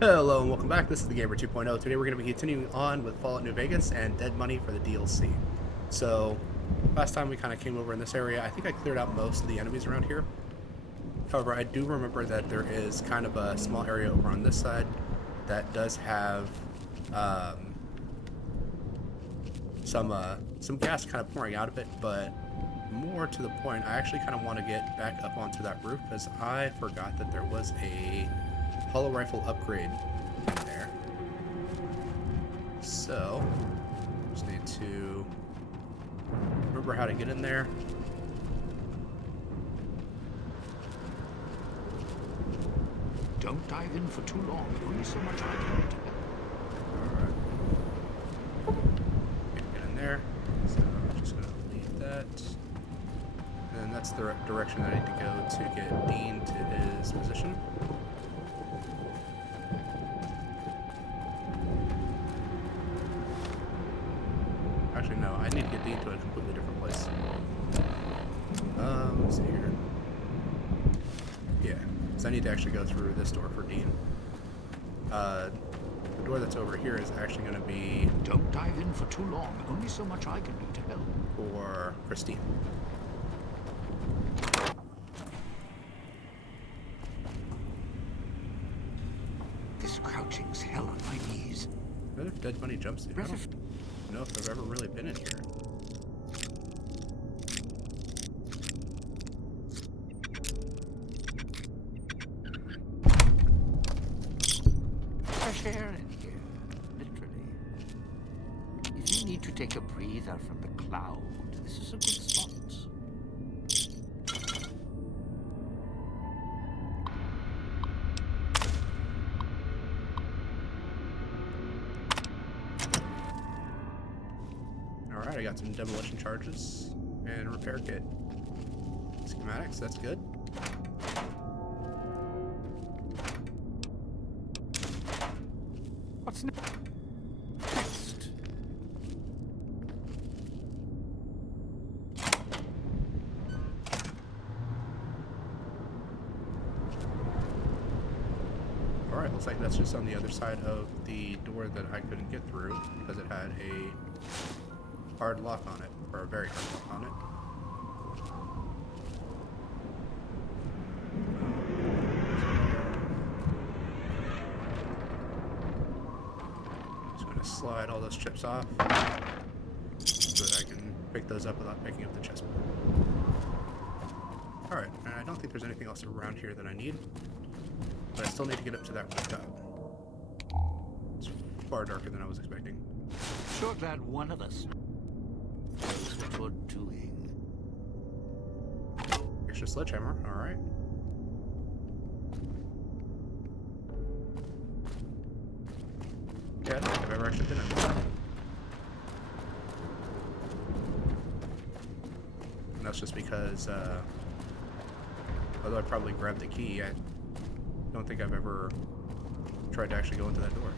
Hello and welcome back. This is the Gamer 2.0. Today we're going to be continuing on with Fallout New Vegas and Dead Money for the DLC. So, last time we kind of came over in this area, I think I cleared out most of the enemies around here. However, I do remember that there is kind of a small area over on this side that does have um, some gas kind of pouring out of it, but more to the point, I actually kind of want to get back up onto that roof because I forgot that there was a hollow rifle upgrade in there. So, just need to remember how to get in there. Don't dive in for too long. Only so much I can do. Alright. Get in there. So, I'm just going to leave that. And that's the direction that I need to go to get Dean to his position. Actually, no, I need to get Dean to a completely different place. Let's see here. Yeah, so I need to actually go through this door for Dean. The door that's over here is actually going to be Don't dive in for too long. Only so much I can do to help. for Christine. This crouching's hell on my knees. Another Dead Money jumpsuit. I don't know if I've ever really been in here. Fresh air in here, literally. If you need to take a breather from the cloud, this is a good spot. Alright, I got some demolition charges and a repair kit. Schematics, that's good. What's next? Alright, looks like that's just on the other side of the door that I couldn't get through because it had a hard lock on it, or a very hard lock on it. Just going to slide all those chips off so that I can pick those up without picking up the chestplate. Alright, and I don't think there's anything else around here that I need, but I still need to get up to that rooftop. It's far darker than I was expecting. Sure glad one of us knows what you're doing. Extra sledgehammer, alright. Yeah, I don't think I've ever actually been in there. And that's just because, although I probably grabbed the key, I don't think I've ever tried to actually go into that door.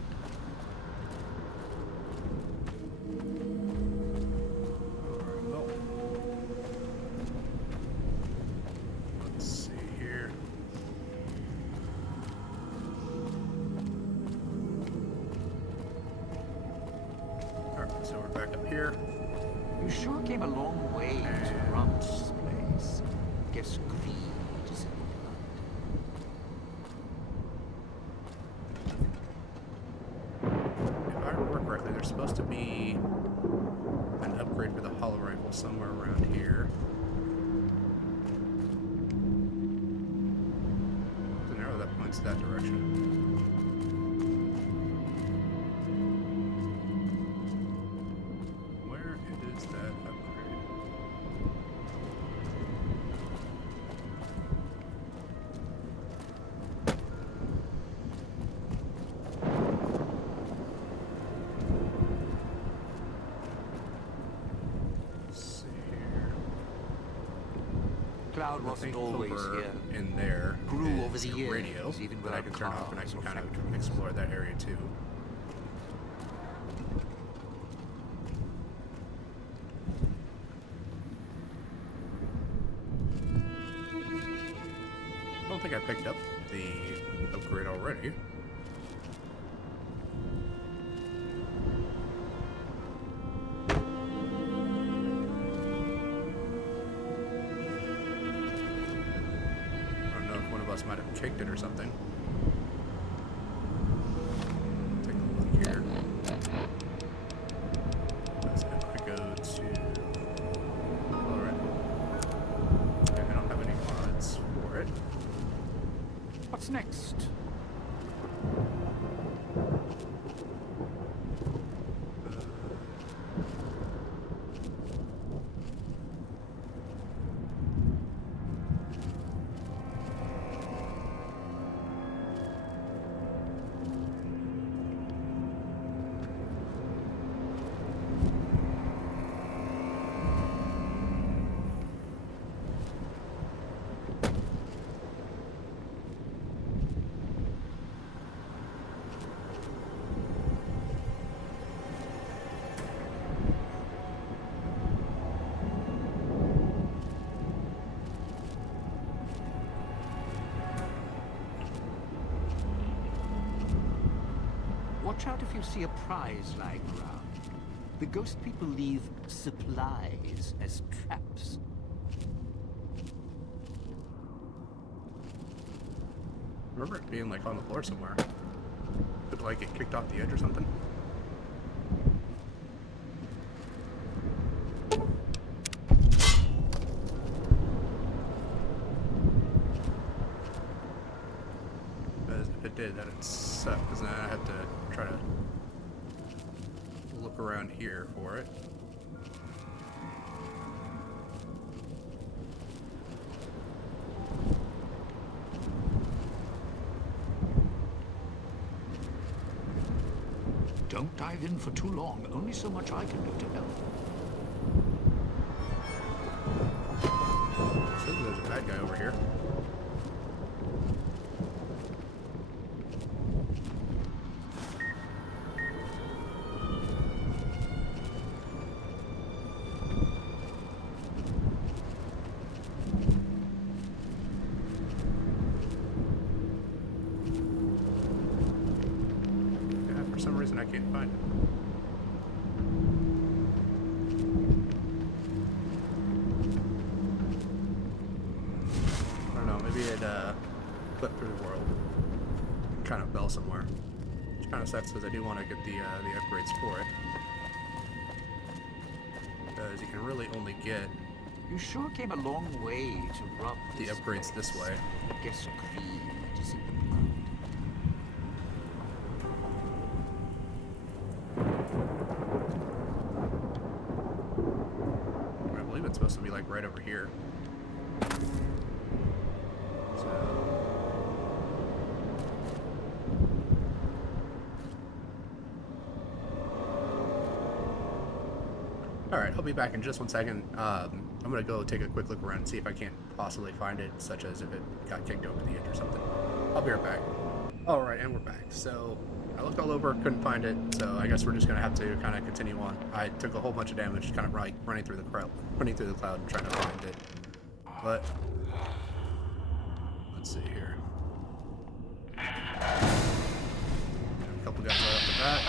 Alright, well. Let's see here. Alright, so we're back up here. You sure came a long way to Rump's place. Guess greed is in the blood. If I remember correctly, there's supposed to be an upgrade for the hollow rifle somewhere around here. There's an arrow that points that direction. Where is that upgrade? Let's see here. Cloud I wasn't think always over here. in there Grew is over the a years, radio even that I without can turn off, and I cars can or kind of factories. explore that area too. I don't think I picked up the upgrade already. kicked it or something. Take a look here. So if I go to... Alright. Okay, I don't have any mods for it. What's next? Watch out if you see a prize lying around. The ghost people leave supplies as traps. I remember it being like on the floor somewhere. Could like get kicked off the edge or something. Because if it did, that would suck. Because then I have to try to look around here for it. Don't dive in for too long. Only so much I can do to help. Says there's a bad guy over here. For some reason I can't find it. I don't know, maybe it flipped through the world. Kind of fell somewhere. Which kind of sucks because I do want to get the upgrades for it. Because you can really only get You sure came a long way to rub the this upgrades this way. Guess greed is in the blood. I believe it's supposed to be like right over here. So alright, I'll be back in just one second. I'm gonna go take a quick look around and see if I can't possibly find it, such as if it got kicked over the edge or something. I'll be right back. Alright, and we're back. So I looked all over, couldn't find it, so I guess we're just gonna have to kind of continue on. I took a whole bunch of damage, kind of like running through the cloud, and trying to find it. But let's see here. A couple guys right off the bat.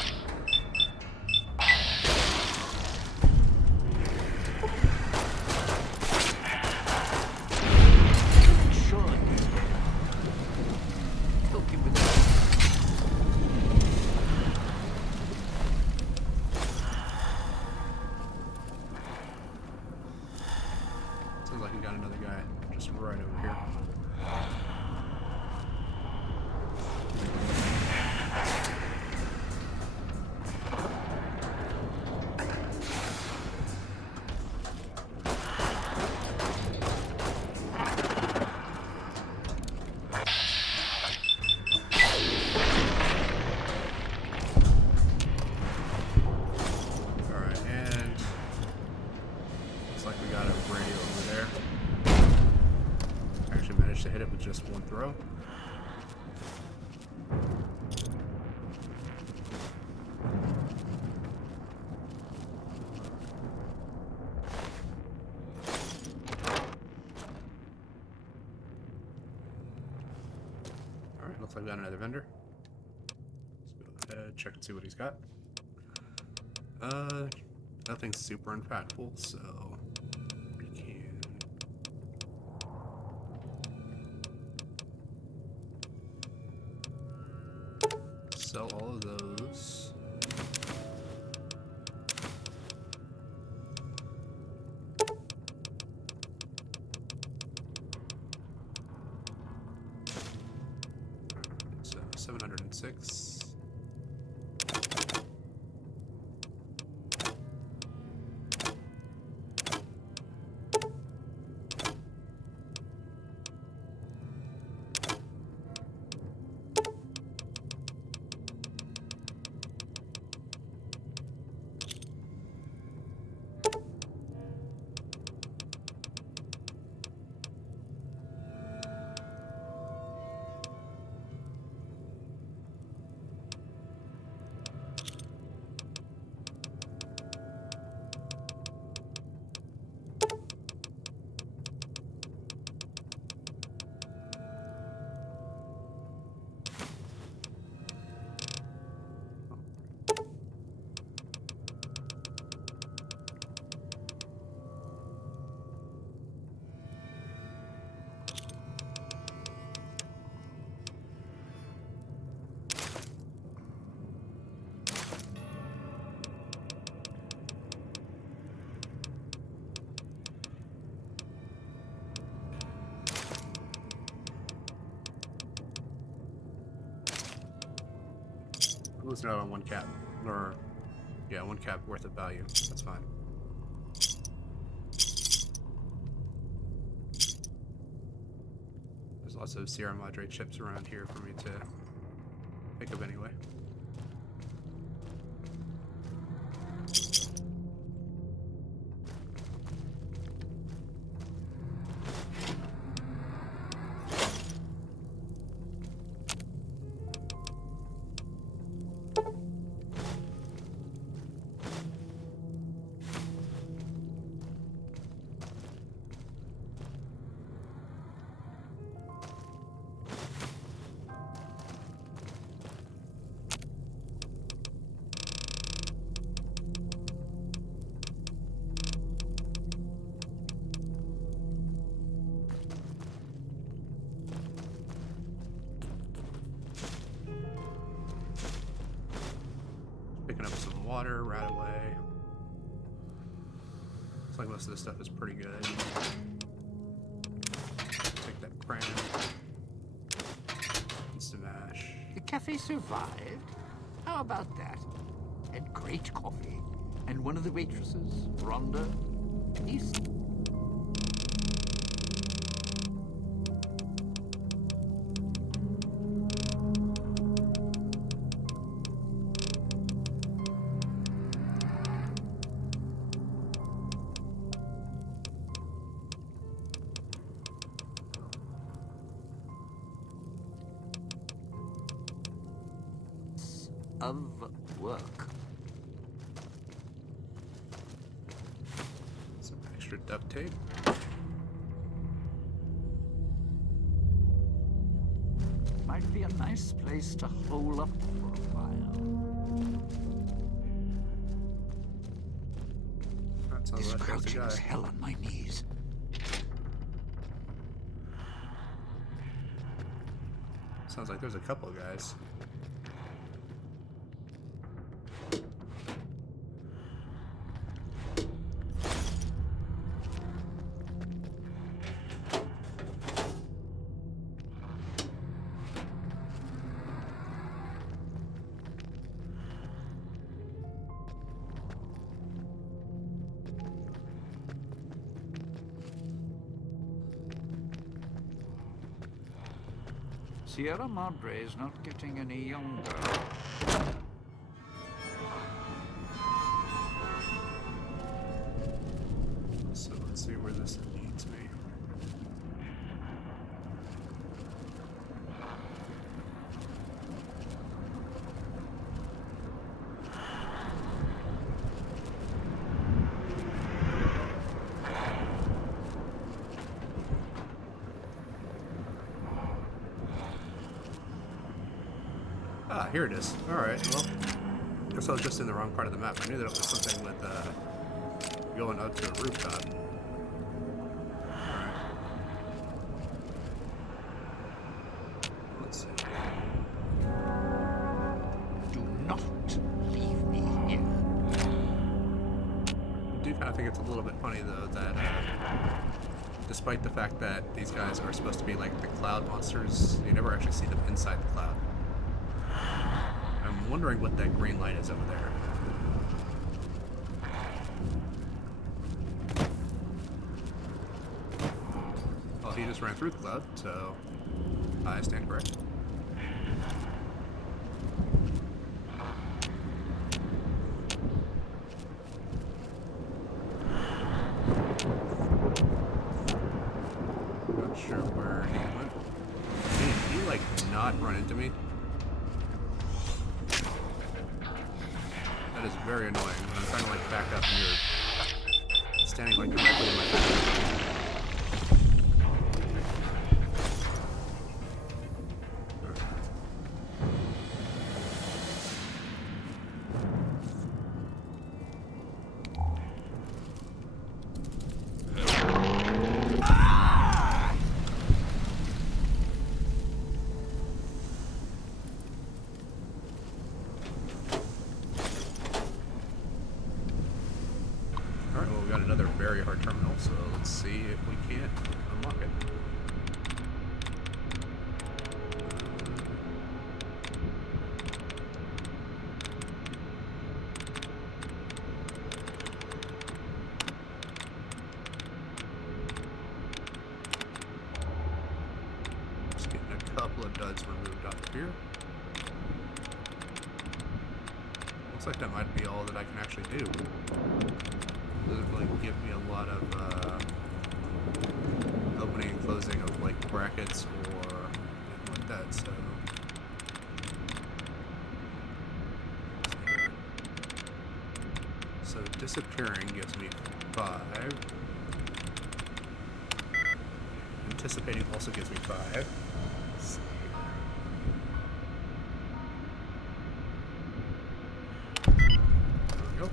Sure. Help him with that. Sounds like we got another guy just right over here. Alright, and looks like we got a radio over there. Actually managed to hit it with just one throw. Alright, looks like we got another vendor. Let's go ahead, check and see what he's got. Nothing super impactful, so we can sell all of those. So 706. Losing out on one cap, or yeah, one cap worth of value. That's fine. There's lots of Sierra Madre chips around here for me to pick up anyway. Picking up some water right away. Looks like most of this stuff is pretty good. Take that cram. Instant mash. The cafe survived? How about that? Had great coffee. And one of the waitresses, Rhonda, East. Of work. Some extra duct tape. Might be a nice place to hole up for a while. That sounds This like there's a crouching guy. as hell on my knees. Sounds like there's a couple of guys. Sierra Madre is not getting any younger. So let's see where this leads me. Ah, here it is. Alright, well, guess I was just in the wrong part of the map. I knew that it was something with going up to a rooftop. Alright. Let's see. kind of think it's a little bit funny though that despite the fact that these guys are supposed to be like the cloud monsters, you never actually see them inside the cloud. I'm wondering what that green light is over there. Well, he just ran through the cloud, so I stand corrected. Not sure where he went. Did he like not run into me? That is very annoying when I'm trying to like back up and you're standing like directly in my face. Alright, well we got another very hard terminal, so let's see if we can't unlock it. Just getting a couple of duds removed off here. Looks like that might be all that I can actually do. Doesn't really give me a lot of opening and closing of like brackets or anything like that, so. So disappearing gives me 5. Anticipating also gives me 5. Let's see. There we go.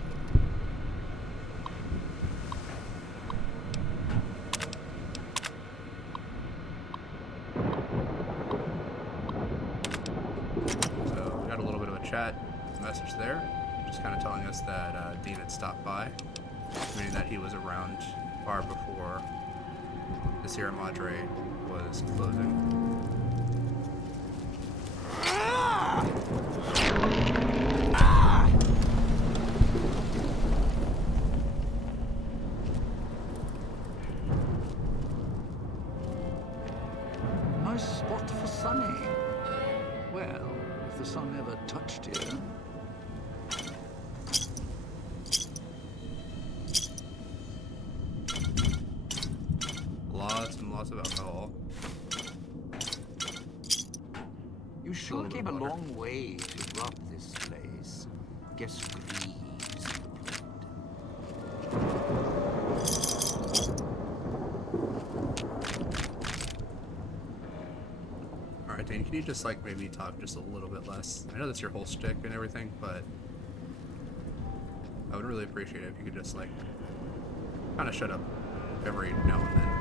So we got a little bit of a chat message there, just kind of telling us that Dean had stopped by, meaning that he was around far before the Sierra Madre was closing. Nice spot for sunning. Well, if the sun ever touched here. Lots and lots of alcohol. You sure little bit came a of water. long way to rob this place. Guess Greaves complained. Alright, Dane, can you just like maybe talk just a little bit less? I know that's your whole shtick and everything, but I would really appreciate it if you could just like kind of shut up every now and then.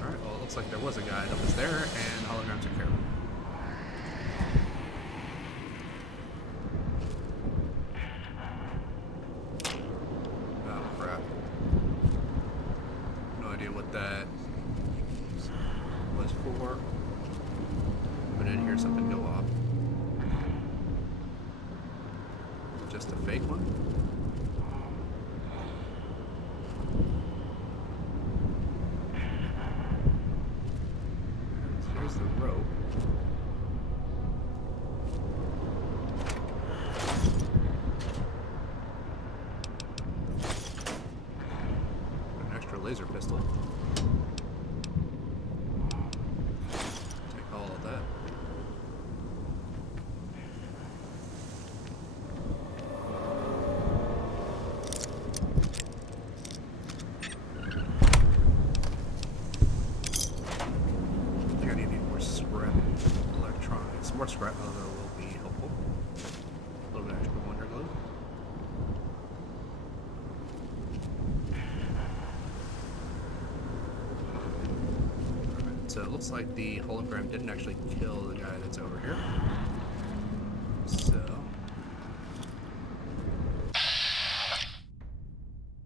Alright, well it looks like there was a guy that was there and hologram took care of him. Oh crap. No idea what that was for. But I did hear something go off. Is it just a fake one? Here's the rope. An extra laser pistol. Take all of that. I think I need more scrap electronics. More scrap metal will be helpful. A little bit extra wonder glue. So it looks like the hologram didn't actually kill the guy that's over here. So...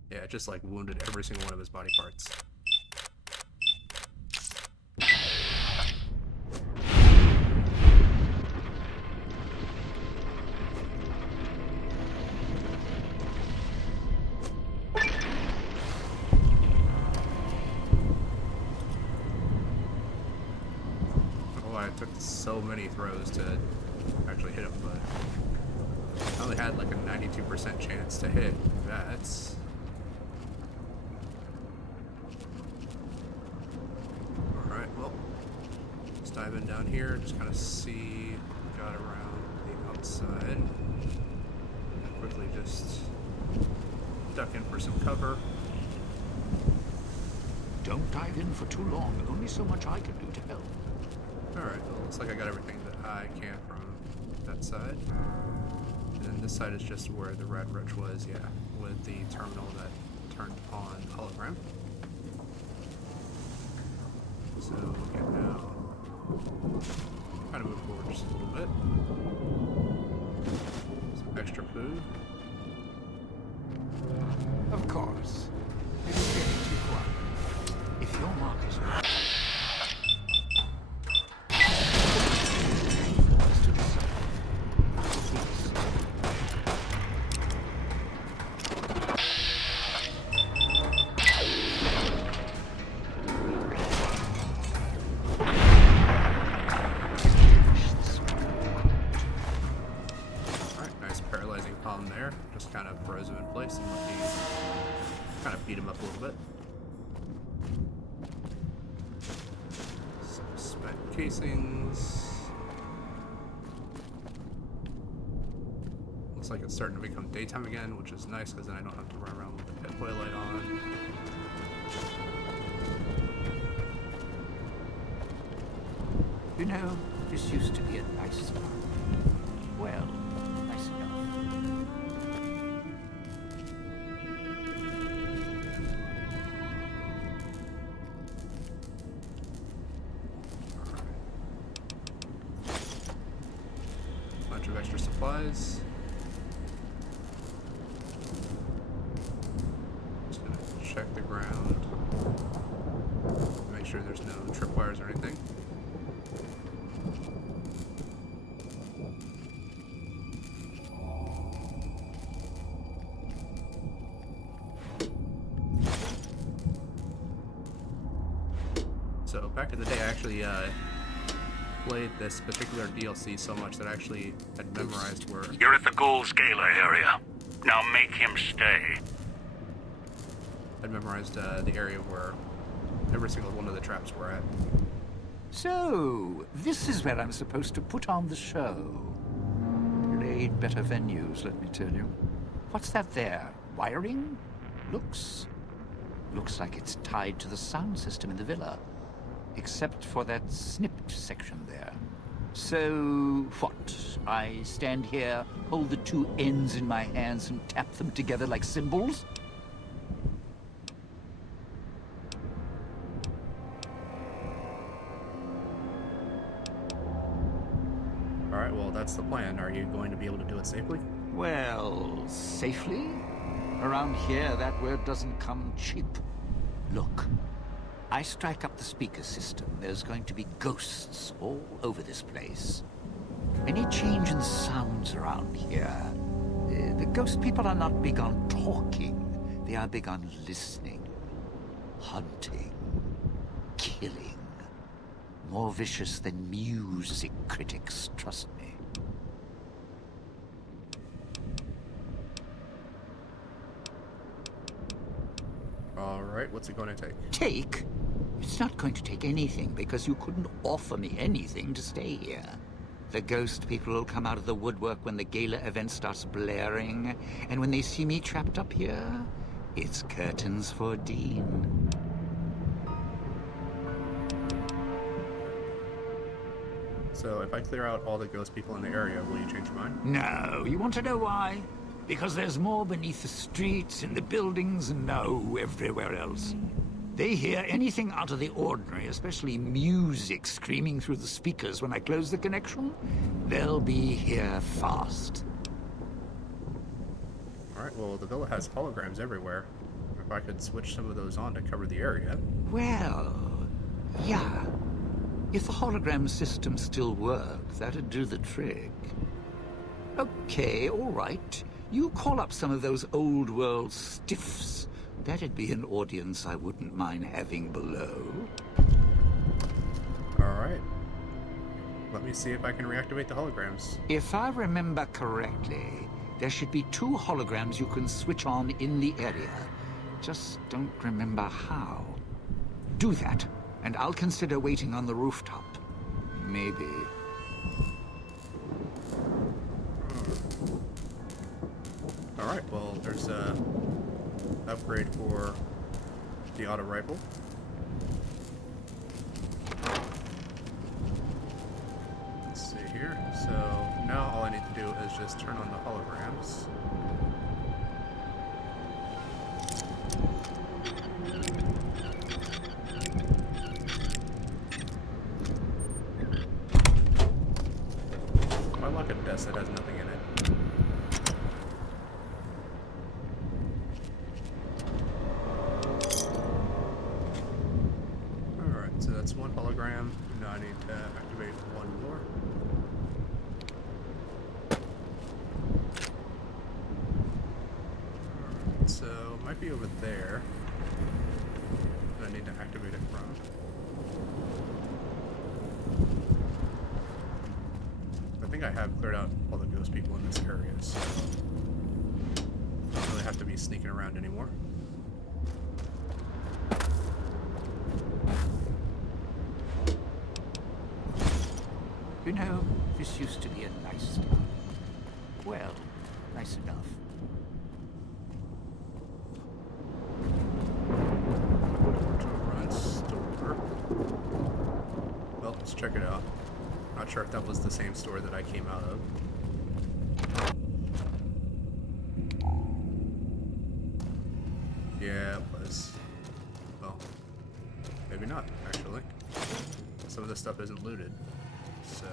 yeah, it just like wounded every single one of his body parts. I took so many throws to actually hit him, but I only had like a 92% chance to hit. That's... alright, well, let's dive in down here, just kind of see what we got around the outside. And quickly just duck in for some cover. Don't dive in for too long. Only so much I can do to help. Alright, well, looks like I got everything that I can from that side. And then this side is just where the red roach was, yeah, with the terminal that turned on hologram. So we can now kind of move forward just a little bit. Some extra food. Of course. It is getting too quiet. If your mark is right. There, just kind of froze him in place and let me kind of beat him up a little bit. Some spent casings. Looks like it's starting to become daytime again, which is nice because then I don't have to run around with the pit-boy light on. You know, this used to be a nice farm. Well, nice enough. Bunch of extra supplies. Just gonna check the ground. Make sure there's no tripwires or anything. So back in the day, I actually played this particular DLC so much that I actually had memorized where... You're at the Ghoul's Gala area. Now make him stay. I'd memorized the area where every single one of the traps were at. So, this is where I'm supposed to put on the show. Played better venues, let me tell you. What's that there? Wiring? Looks like it's tied to the sound system in the villa. Except for that snipped section there. So, what? I stand here, hold the two ends in my hands and tap them together like cymbals? Alright, well, that's the plan. Are you going to be able to do it safely? Well, safely? Around here, that word doesn't come cheap. Look. I strike up the speaker system, there's going to be ghosts all over this place. Any change in the sounds around here, the ghost people are not big on talking, they are big on listening, hunting, killing. More vicious than music critics, trust me. Alright, what's it going to take? Take? It's not going to take anything, because you couldn't offer me anything to stay here. The ghost people will come out of the woodwork when the gala event starts blaring, and when they see me trapped up here, it's curtains for Dean. So if I clear out all the ghost people in the area, will you change your mind? No, you want to know why? Because there's more beneath the streets, in the buildings, and no, everywhere else. They hear anything out of the ordinary, especially music screaming through the speakers when I close the connection, they'll be here fast. Alright, well, the villa has holograms everywhere. If I could switch some of those on to cover the area. Well, yeah. If the hologram system still worked, that'd do the trick. Okay, all right. You call up some of those old world stiffs. That'd be an audience I wouldn't mind having below. Alright. Let me see if I can reactivate the holograms. If I remember correctly, there should be 2 holograms you can switch on in the area. Just don't remember how. Do that, and I'll consider waiting on the rooftop. Maybe. Alright, well, there's a upgrade for the auto rifle. Let's see here. So now all I need to do is just turn on the holograms. I lock a desk that has nothing in it. Alright, so that's one hologram. Now I need to activate one more. Alright, so it might be over there that I need to activate it from. I think I have cleared out all the ghost people in this area, so I don't really have to be sneaking around anymore. You know, this used to be a nice town. Well, nice enough. To run store. Well, let's check it out. Not sure if that was the same store that I came out of. Yeah, it was. Well, maybe not, actually. Some of this stuff isn't looted, so...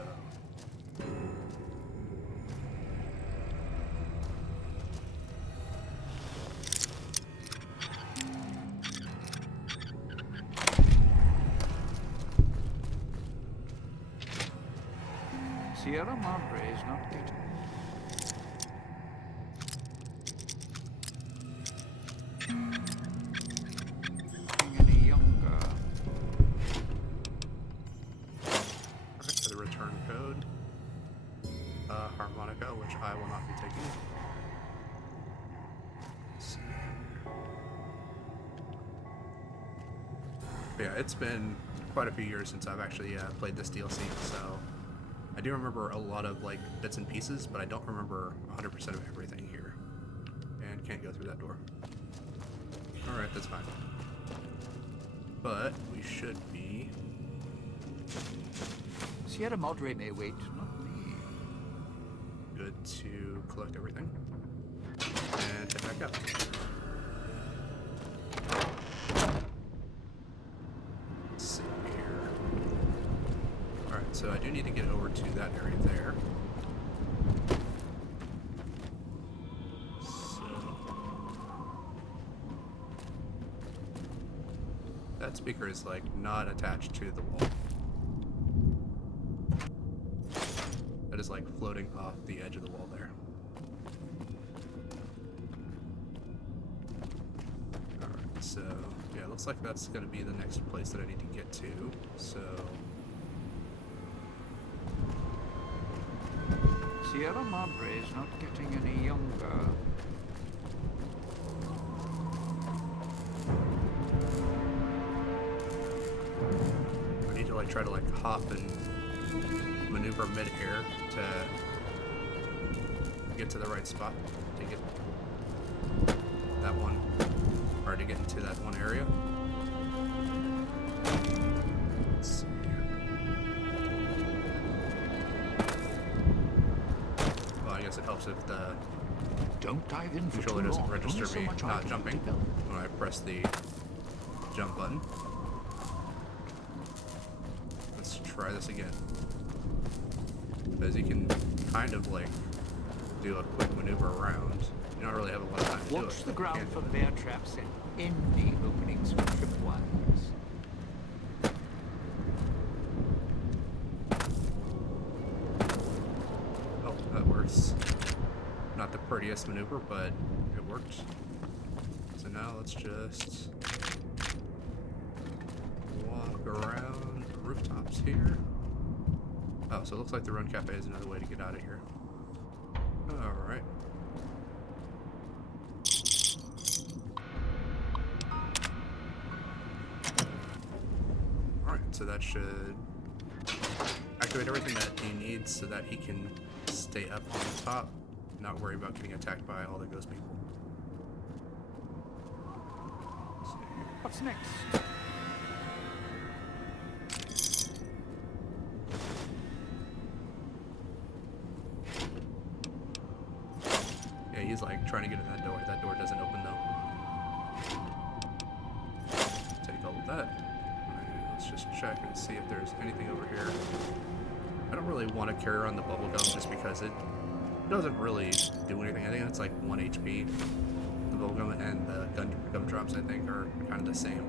Sierra Madre is not getting any younger. Alright, so the return code. Harmonica, which I will not be taking. Let's see. But yeah, it's been quite a few years since I've actually played this DLC, so I do remember a lot of like bits and pieces, but I don't remember 100% of everything here. And can't go through that door. Alright, that's fine. But we should be... Sierra Madre may wait, not me. good to collect everything. And head back up. Let's see here. Alright, so I do need to get over to that area there. So... that speaker is like not attached to the wall. That is like floating off the edge of the wall there. Alright, so yeah, looks like that's gonna be the next place that I need to get to. So Sierra Madre is not getting any younger. I need to like try to like hop and maneuver mid-air to get to the right spot to get that one, or to get into that one area. Let's see here. Well, I guess it helps if the Don't dive in for controller too doesn't long. register Only so me much I not can jumping pick up. when I press the jump button. Let's try this again. Because you can kind of like do a quick maneuver around. You don't really have a lot of time to do it. Watch the but you ground can for do it. bear traps and any openings for tripwires. Oh, that works. Not the prettiest maneuver, but it worked. So now let's just walk around the rooftops here. Oh, so it looks like the Run Cafe is another way to get out of here. Alright. Alright, so that should activate everything that he needs so that he can stay up on the top, not worry about getting attacked by all the ghost people. Let's see here. What's next? Yeah, he's like trying to get in that door. That door doesn't open though. Take all of that. And let's just check and see if there's anything over here. I don't really want to carry around the bubble gum just because it doesn't really do anything. I think it's like 1 HP. The bubble gum and the gum drops I think are kind of the same.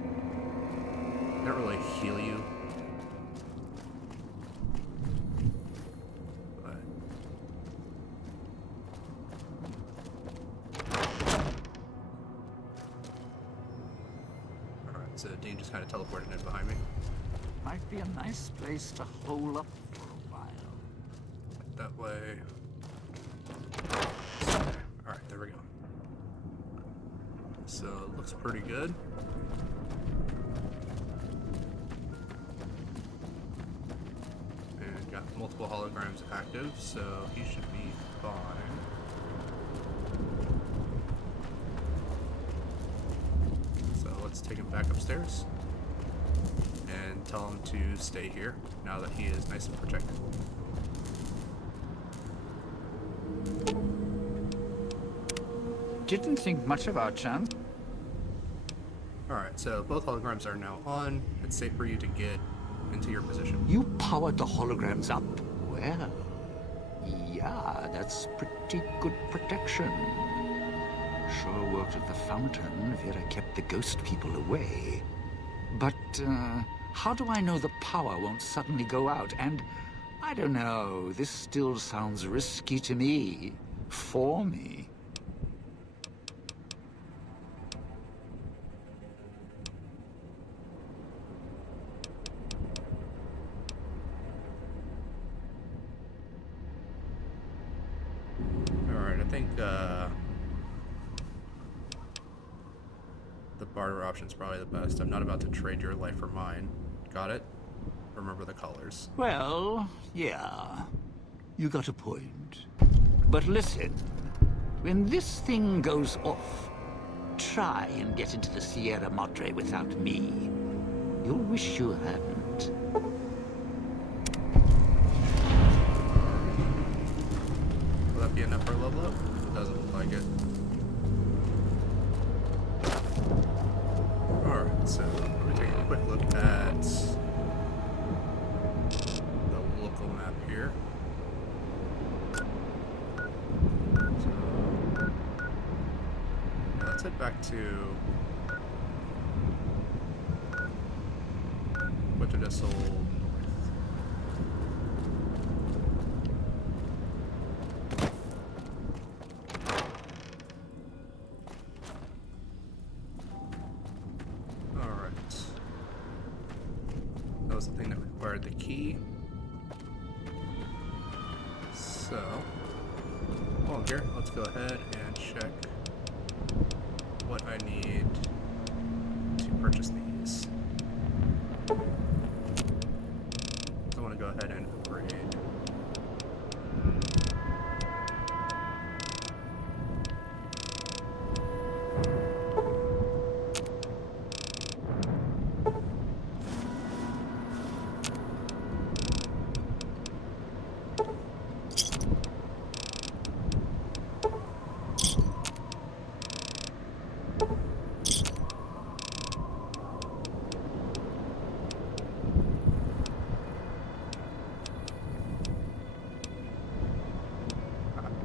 They don't really heal you. But alright, so Dean just kind of teleported in behind me. Might be a nice place to hole up for a while. That way. Alright, there we go. So it looks pretty good. And got multiple holograms active, so he should be fine. So let's take him back upstairs and tell him to stay here now that he is nice and protected. Didn't think much of our chance. Alright, so both holograms are now on. It's safe for you to get into your position. You powered the holograms up. Well, yeah, that's pretty good protection. Sure worked at the fountain. Vera kept the ghost people away. But, how do I know the power won't suddenly go out? And, I don't know, this still sounds risky to me. For me. Alright, I think the barter option's probably the best. I'm not about to trade your life for mine. Got it? Remember the colors. Well, yeah. You got a point. But listen, when this thing goes off, try and get into the Sierra Madre without me. You'll wish you hadn't. Will that be enough for a level up? It doesn't look like it. Alright, so let me take a quick look at the local map here. So, let's head back to Quintadistal North. Alright. That was the thing that required the key. So, while I'm here, let's go ahead and check what I need to purchase these. I want to go ahead and upgrade.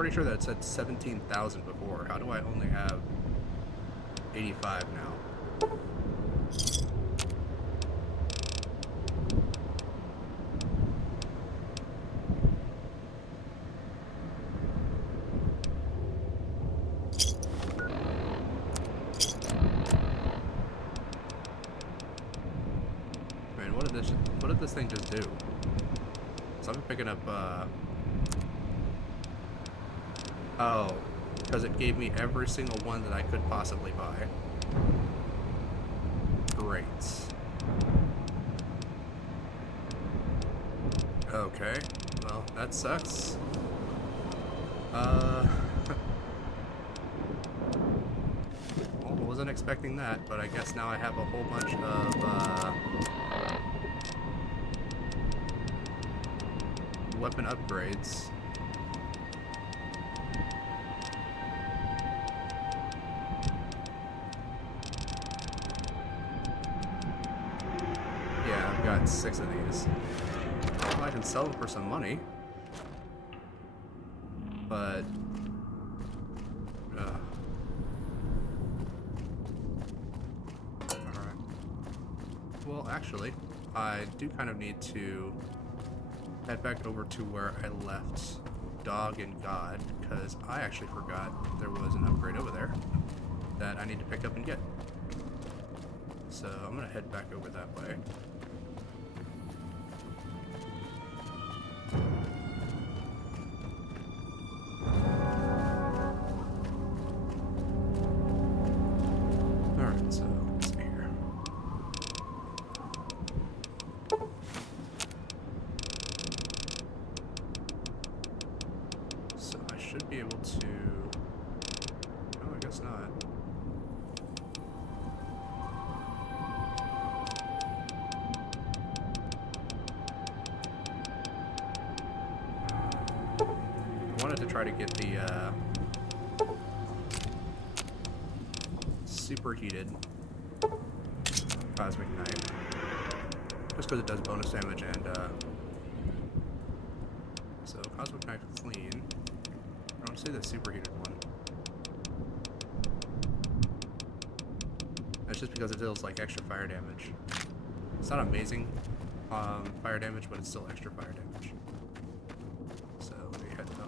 pretty sure that it said 17,000 before. How do I only have 85 now? Man, what did this thing just do? So I'm picking up, oh, because it gave me every single one that I could possibly buy. Great. Okay, well, that sucks. Well, I wasn't expecting that, but I guess now I have a whole bunch of, weapon upgrades. Yeah, I've got 6 of these. Well, I can sell them for some money. But... Alright. Well, actually, I do kind of need to head back over to where I left Dog and God, because I actually forgot there was an upgrade over there that I need to pick up and get. So I'm gonna head back over that way. Alright, so let's see here. So I should be able to... Oh, I guess not. I wanted to try to get the superheated cosmic knife, just because it does bonus damage and so cosmic knife clean. I don't see the superheated one. That's just because it deals like extra fire damage. It's not amazing fire damage, but it's still extra fire damage. So let me head up.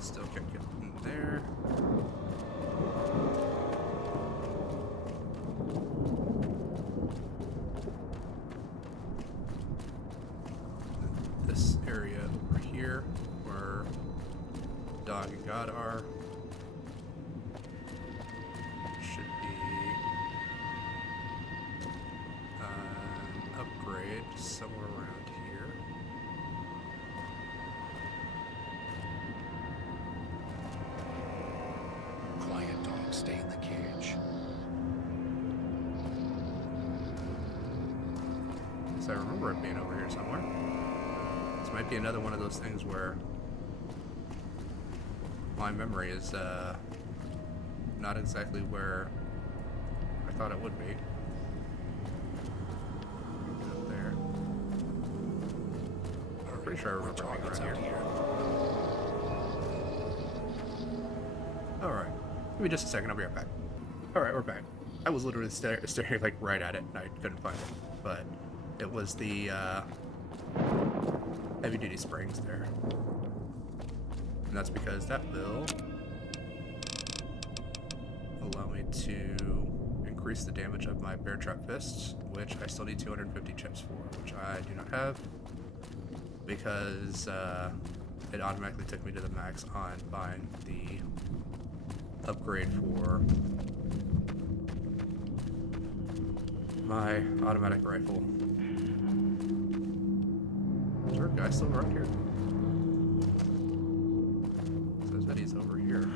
Still can't get in there. This area over here, where Dog and God are, should be an upgrade somewhere around here. Quiet, dog. Stay in the cage. So I remember it being over here somewhere. This might be another one of those things where my memory is not exactly where I thought it would be. Up there. I'm pretty sure I remember it being around here. Alright. Give me just a second, I'll be right back. Alright, we're back. I was literally staring like right at it and I couldn't find it. But it was the heavy duty springs there. And that's because that will allow me to increase the damage of my bear trap fists, which I still need 250 chips for, which I do not have because it automatically took me to the max on buying the upgrade for my automatic rifle. Is there a guy still around here? It says that he's over here.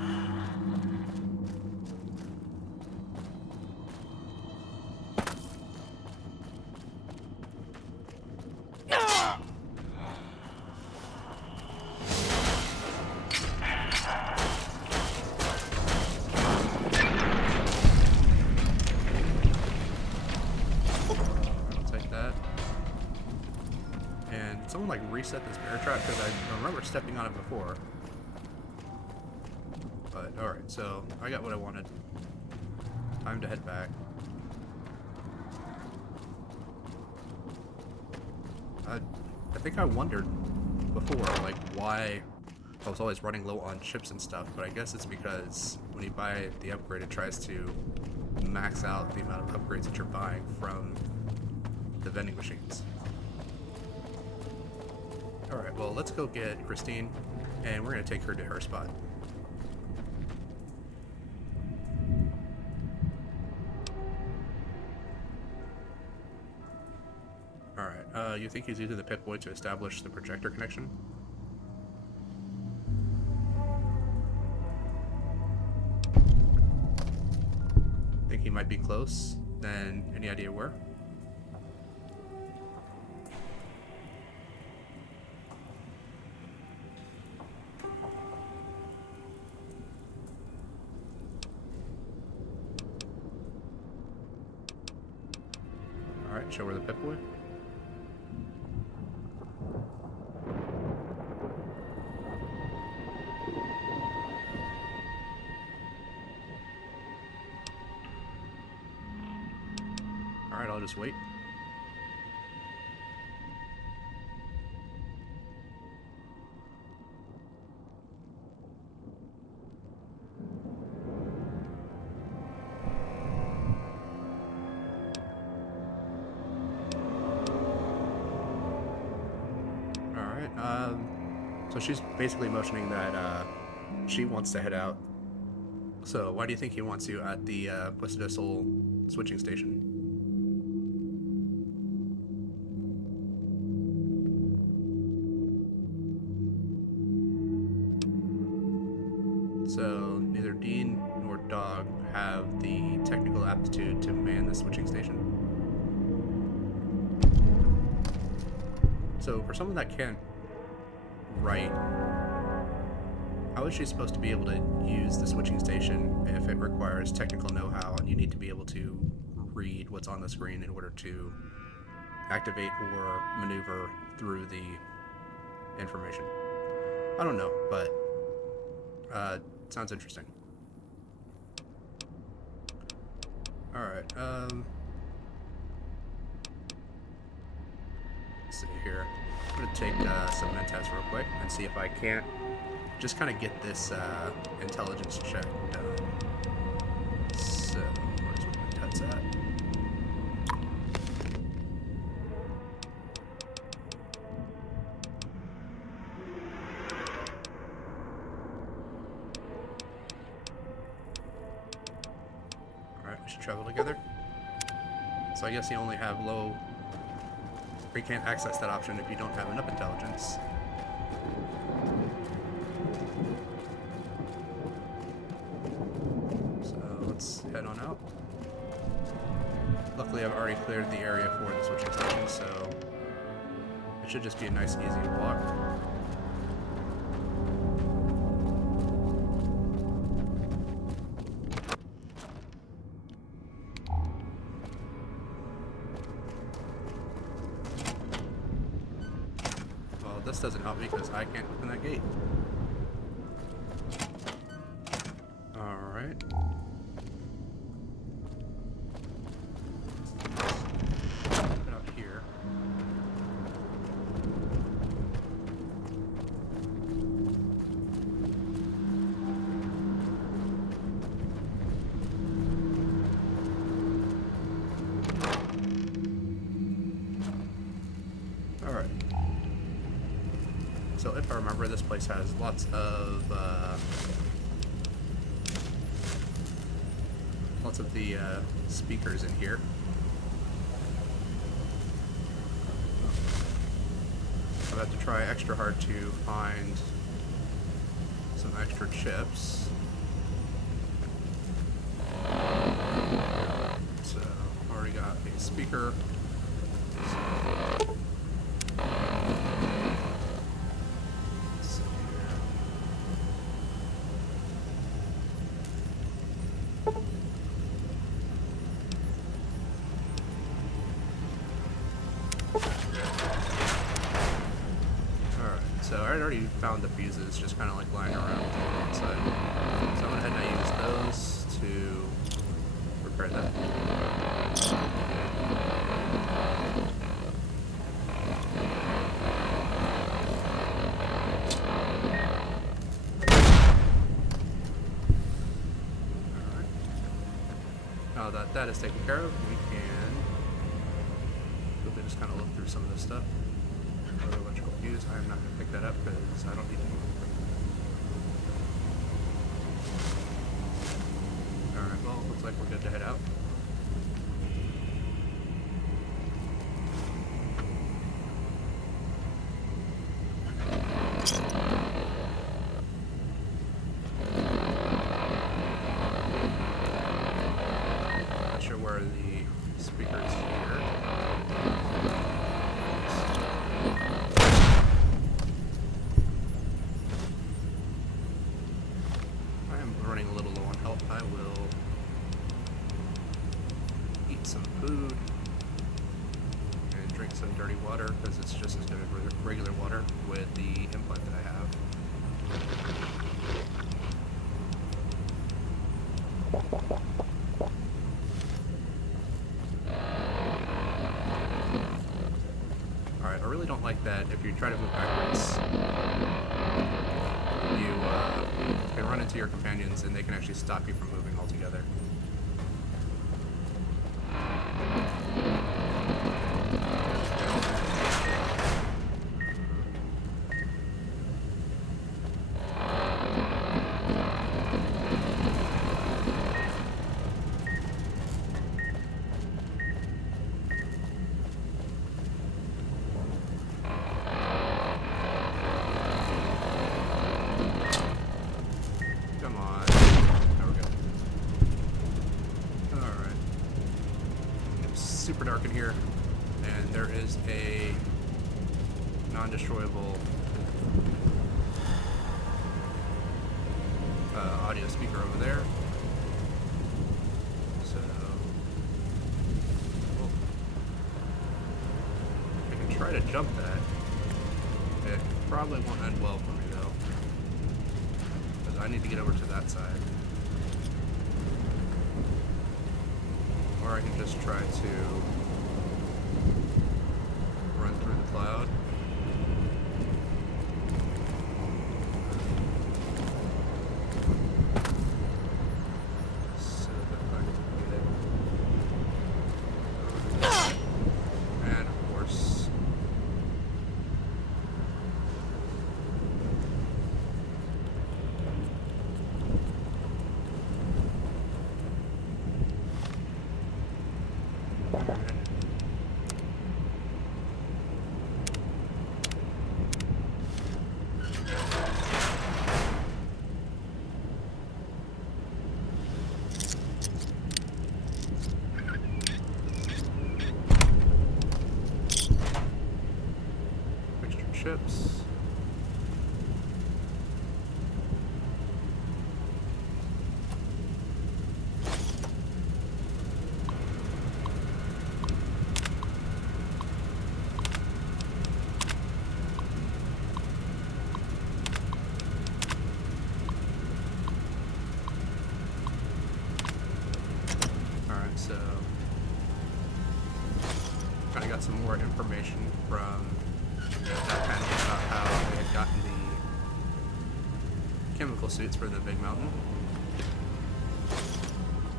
someone like reset this bear trap? Because I remember stepping on it before. But alright, so I got what I wanted. Time to head back. I think I wondered before, like, why I was always running low on chips and stuff, but I guess it's because when you buy the upgrade, it tries to max out the amount of upgrades that you're buying from the vending machines. Alright, well, let's go get Christine, and we're going to take her to her spot. Alright, you think he's using the Pip-Boy to establish the projector connection? Think he might be close? Then, any idea where? Alright, show her the Pip-Boy. Alright, I'll just wait. Alright, so she's basically motioning that she wants to head out. So why do you think he wants you at the Puesta switching station? So neither Dean nor Dog have the technical aptitude to man the switching station. So for someone that can't write, how is she supposed to be able to use the switching station if it requires technical know-how and you need to be able to read what's on the screen in order to activate or maneuver through the information? I don't know, but sounds interesting. Alright, let's see here. I'm gonna take some Mentats real quick and see if I can't just kind of get this intelligence check done. So, where's my Mentats at? We should travel together. So I guess you only have low, or you can't access that option if you don't have enough intelligence. So let's head on out. Luckily I've already cleared the area for the switching station, so it should just be a nice easy walk. This doesn't help me because I can't open that gate. Alright. Put it out here. Alright. So if I remember, this place has lots of the speakers in here. I'll have to try extra hard to find some extra chips. So already got a speaker. So I already found the fuses just kind of like lying around on the inside. So I went ahead and I used those to repair that. Alright. Now that that is taken care of, we can just kind of look through some of this stuff. Other electrical fuse, I am not going to pick that up because I don't need to. Alright, well, looks like we're good to head out. Not sure where the speakers here. I am running a little low on health. I will eat some food and drink some dirty water because it's just as good as regular water with the implant that I have. Alright, I really don't like that if you try to move backwards, you can run into your companions and they can actually stop you from moving altogether. Come on. There we go. Alright. It's super dark in here, and there is a non-destroyable audio speaker over there. So, well, I can try to jump that. It probably won't end well for me though, because I need to get over to that side. Or I can just try to run through the cloud. So that I can get it. And of course, mixture chips. Alright, so kind of got some more information from that panel about how they had gotten the chemical suits for the big mountain,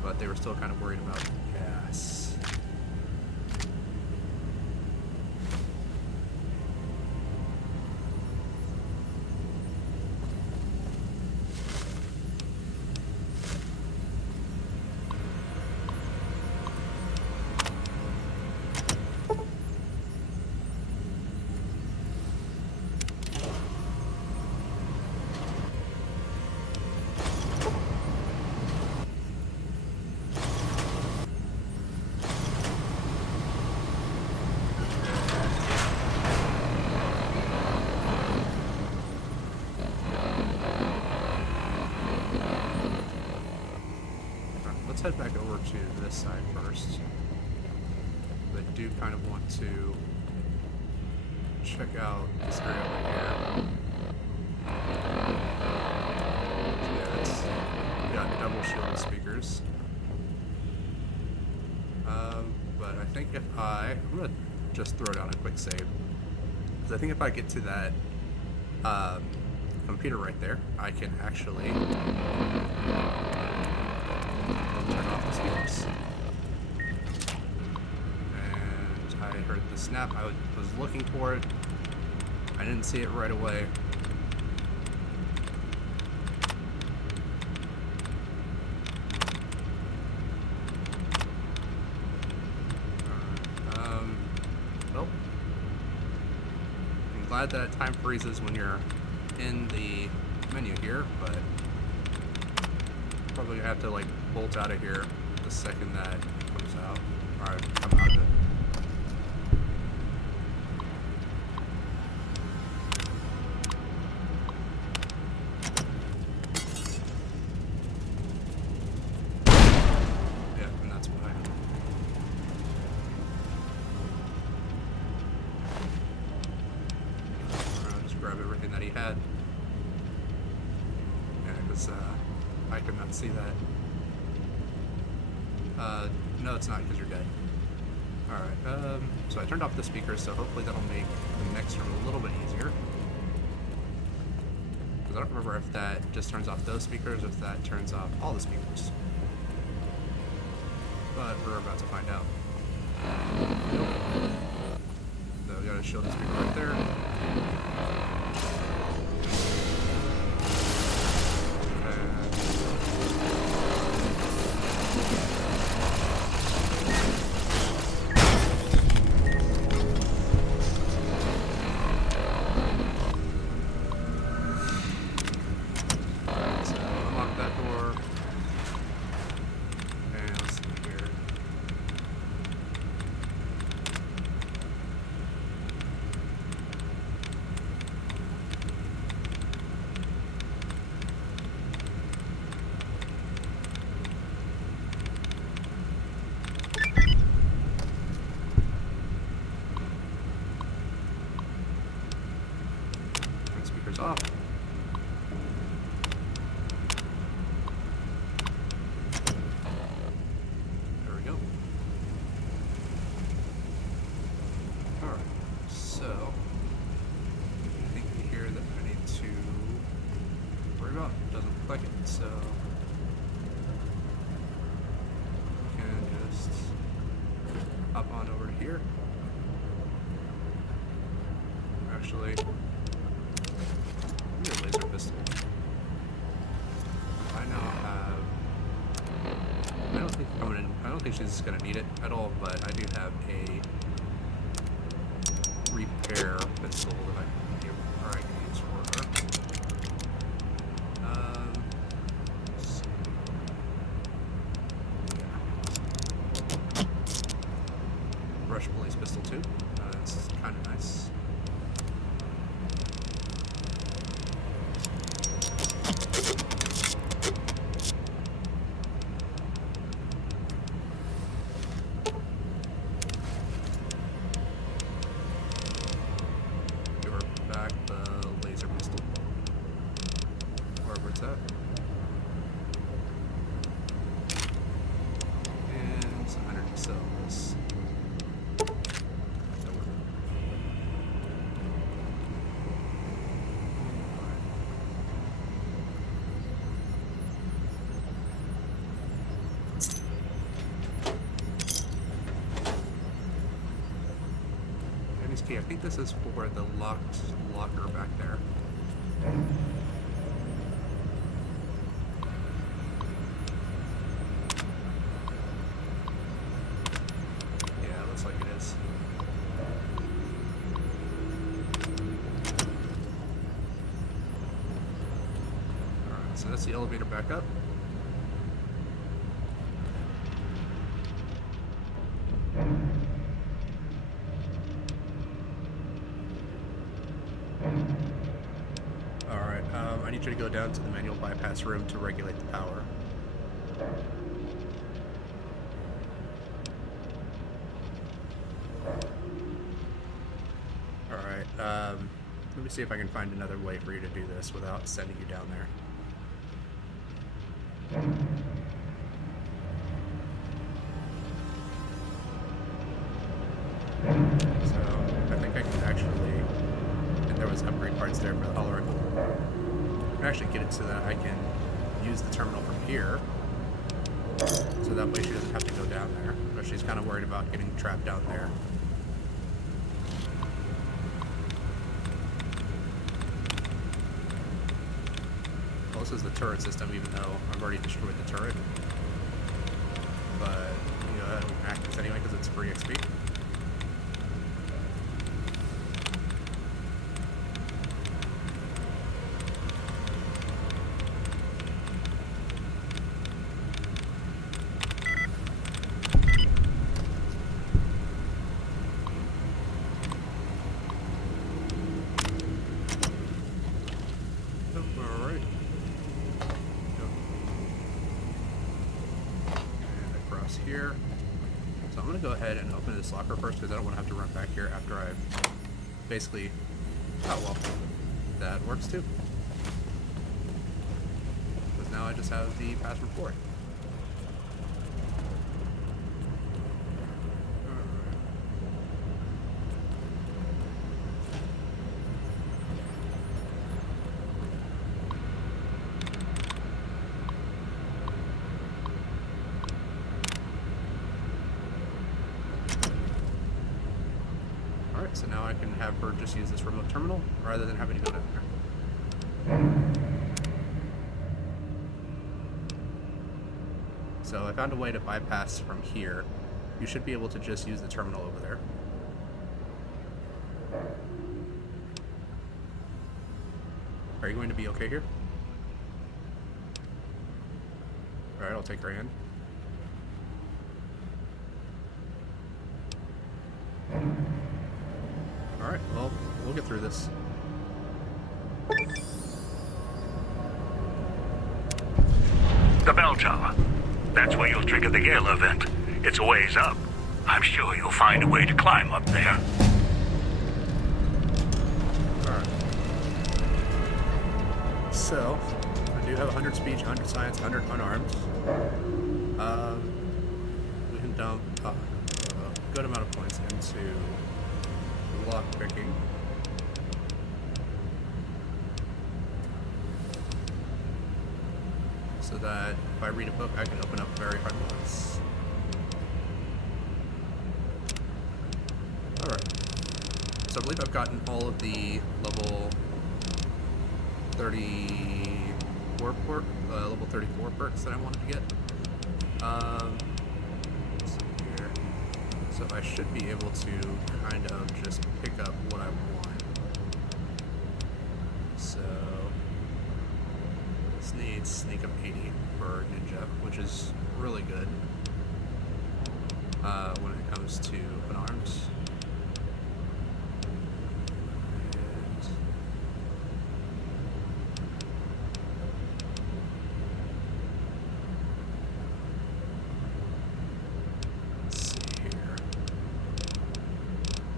but they were still kind of worried about gas. Let's head back over to this side first. I do kind of want to check out this area over here. double shielded speakers. But I think I'm gonna just throw down a quick save. Because I think if I get to that computer right there, I can actually turn off the speakers. And I heard the snap. I was looking for it. I didn't see it right away. Well, I'm glad that time freezes when you're in the menu here, but probably have to like bolt out of here the second that comes out, or I come out of it. Yeah, and that's why. I'll just grab everything that he had. Yeah, because I could not see that. No, it's not, because you're dead. Alright, so I turned off the speakers, so hopefully that'll make the next room a little bit easier. Because I don't remember if that just turns off those speakers or if that turns off all the speakers. But we're about to find out. Nope. So we got a shielded speaker right there. Off. There we go. Alright, so anything here that I need to worry about? Doesn't look like it, so we can just hop on over to here. Actually, a laser pistol. I now have. I don't think she's gonna need it at all, but I do have a repair pistol that I can give, or I can use for her. Let's see. Brush police pistol too. It's kind of nice. Key. I think this is for the locked locker back there. Yeah, looks like it is. Alright, so that's the elevator back up. I need you to go down to the manual bypass room to regulate the power. Alright, let me see if I can find another way for you to do this without sending you down there. those upgrade parts there for the hollow rifle. I can actually get it so that I can use the terminal from here. So that way she doesn't have to go down there. But she's kind of worried about getting trapped down there. Well, this is the turret system, even though I've already destroyed the turret. But, you know, I don't hack this anyway because it's free XP. Here. So I'm going to go ahead and open this locker first because I don't want to have to run back here after I've basically... Oh, well. That works too. Because now I just have the password for it. So now I can have her just use this remote terminal rather than having to go down there. So I found a way to bypass from here. You should be able to just use the terminal over there. Are you going to be okay here? Alright, I'll take her in. Alright, well, we'll get through this. The bell tower. That's where you'll trigger the Gale event. It's a ways up. I'm sure you'll find a way to climb up there. Alright. So, I do have 100 speech, 100 science, 100 unarmed. We can dump a good amount of points into lock picking. So that if I read a book, I can open up very hard ones. Alright. So I believe I've gotten all of the level 34 level 34 perks that I wanted to get. Let's see here. So I should be able to kind of just pick up what I want. So this needs sneak of 80 for ninja, which is really good when it comes to unarmed.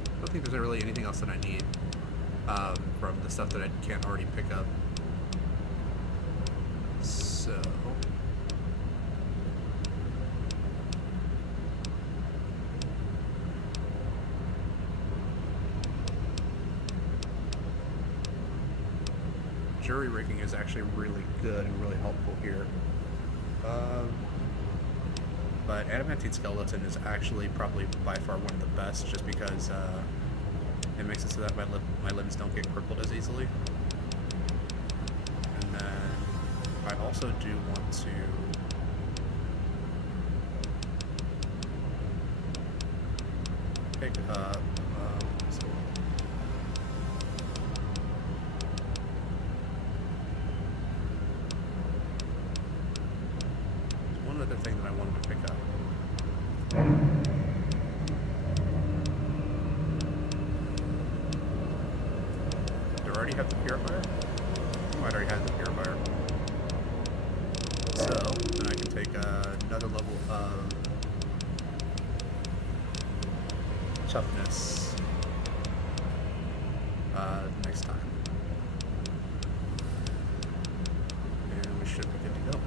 I don't think there's really anything else that I need from the stuff that I can't already pick up. So jury rigging is actually really good and really helpful here. But adamantine skeleton is actually probably by far one of the best, just because it makes it so that my limbs don't get crippled as easily. And then I also do want to pick up. One other thing that I wanted to pick up. Do I already have the purifier? I might already have the purifier. So then I can take another level of toughness next time. And we should be good to go.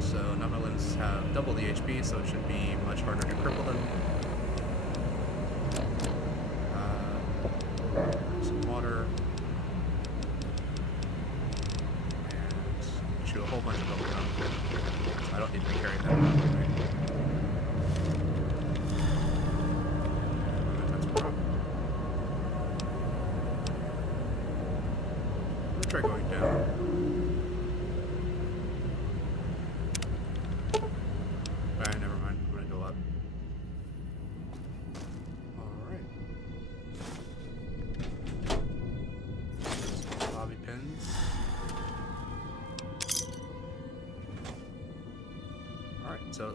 So now my limbs have double the HP, so it should be much harder to cripple them.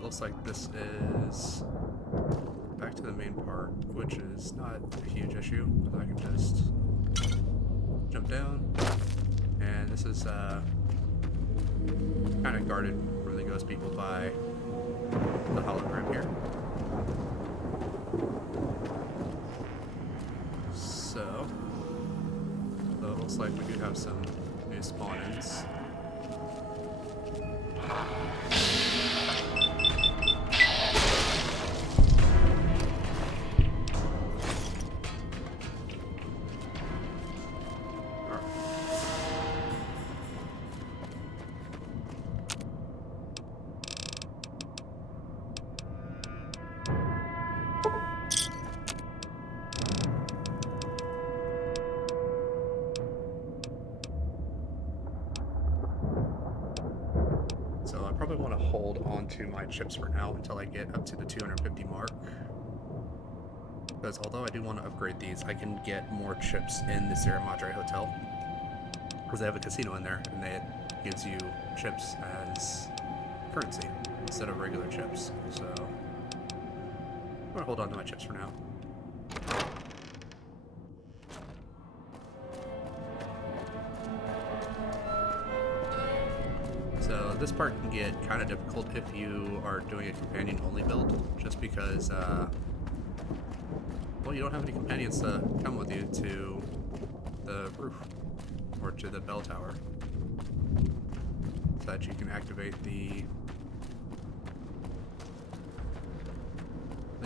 looks like this is back to the main part, which is not a huge issue. I can just jump down, and this is kind of guarded from the ghost people by the hologram here. So it looks like we do have some new spawn-ins. So I probably want to hold on to my chips for now until I get up to the 250 mark. Because although I do want to upgrade these, I can get more chips in the Sierra Madre Hotel. Because they have a casino in there, and it gives you chips as currency instead of regular chips. So I'm going to hold on to my chips for now. So this part can get kind of difficult if you are doing a companion-only build, just because, well, you don't have any companions to come with you to the roof, or to the bell tower, so that you can activate the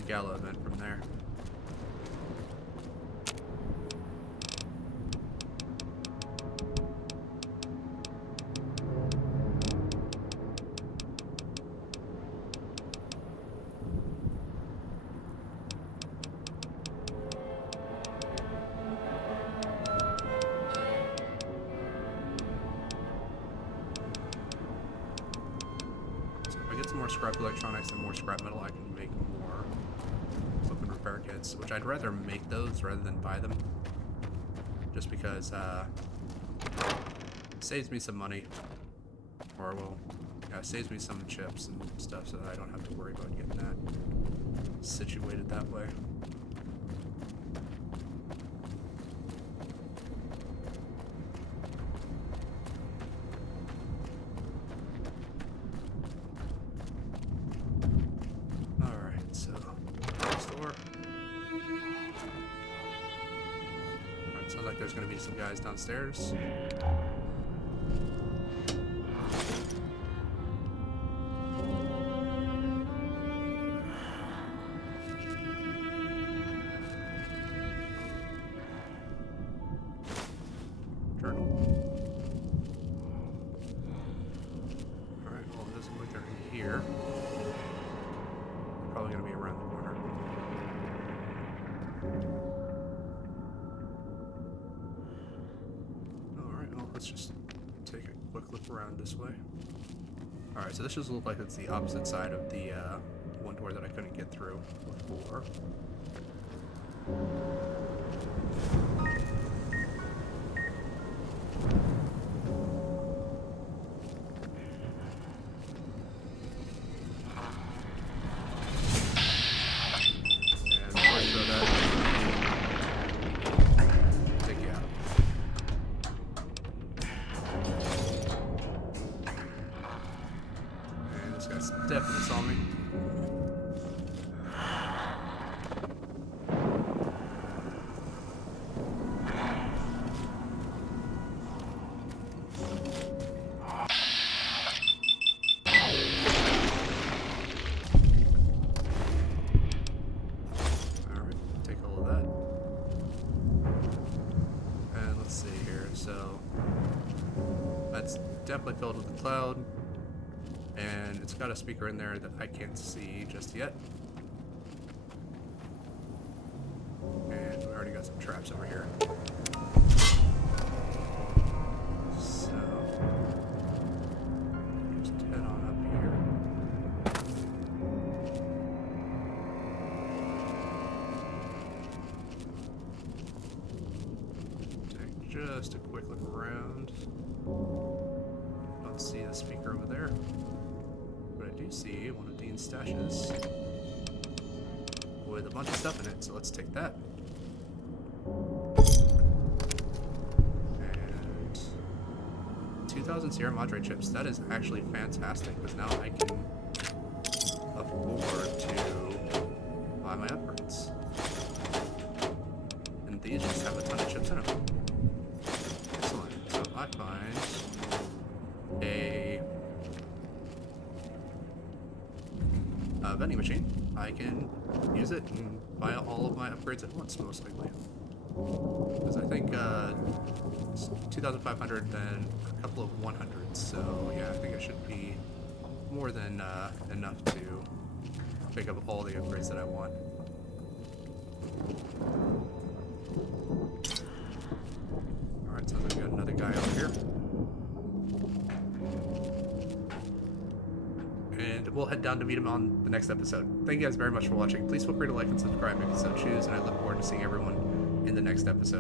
gala event from there. More scrap electronics and more scrap metal, I can make more weapon repair kits, which I'd rather make those rather than buy them, just because it saves me some money, or well, yeah, it saves me some chips and stuff, so that I don't have to worry about getting that situated that way. Sounds like there's going to be some guys downstairs. Journal. Alright, well, it doesn't look like they're here. They're probably going to be around the corner. Let's just take a quick look around this way. Alright, so this just looks like it's the opposite side of the one door that I couldn't get through before. And before I throw that, take you out. Definitely saw me. Alright, take all of that. And let's see here. So that's definitely filled with the cloud. And it's got a speaker in there that I can't see just yet. And we already got some traps over here. So just head on up here. Take just a quick look around. Don't see the speaker over there. But I do you see one of Dean's stashes with a bunch of stuff in it, so let's take that. And 2,000 Sierra Madre chips. That is actually fantastic, because now I can afford to buy my upgrades. And these just have a ton of chips in them. Excellent. So if I find a vending machine, I can use it and buy all of my upgrades at once, most likely. Because I think it's 2,500 and a couple of 100s, so yeah, I think it should be more than enough to pick up all the upgrades that I want. Alright, sounds like we got another guy over here. And we'll head down to meet him on the next episode. Thank you guys very much for watching. Please feel free to like and subscribe if you so choose, and I look forward to seeing everyone in the next episode.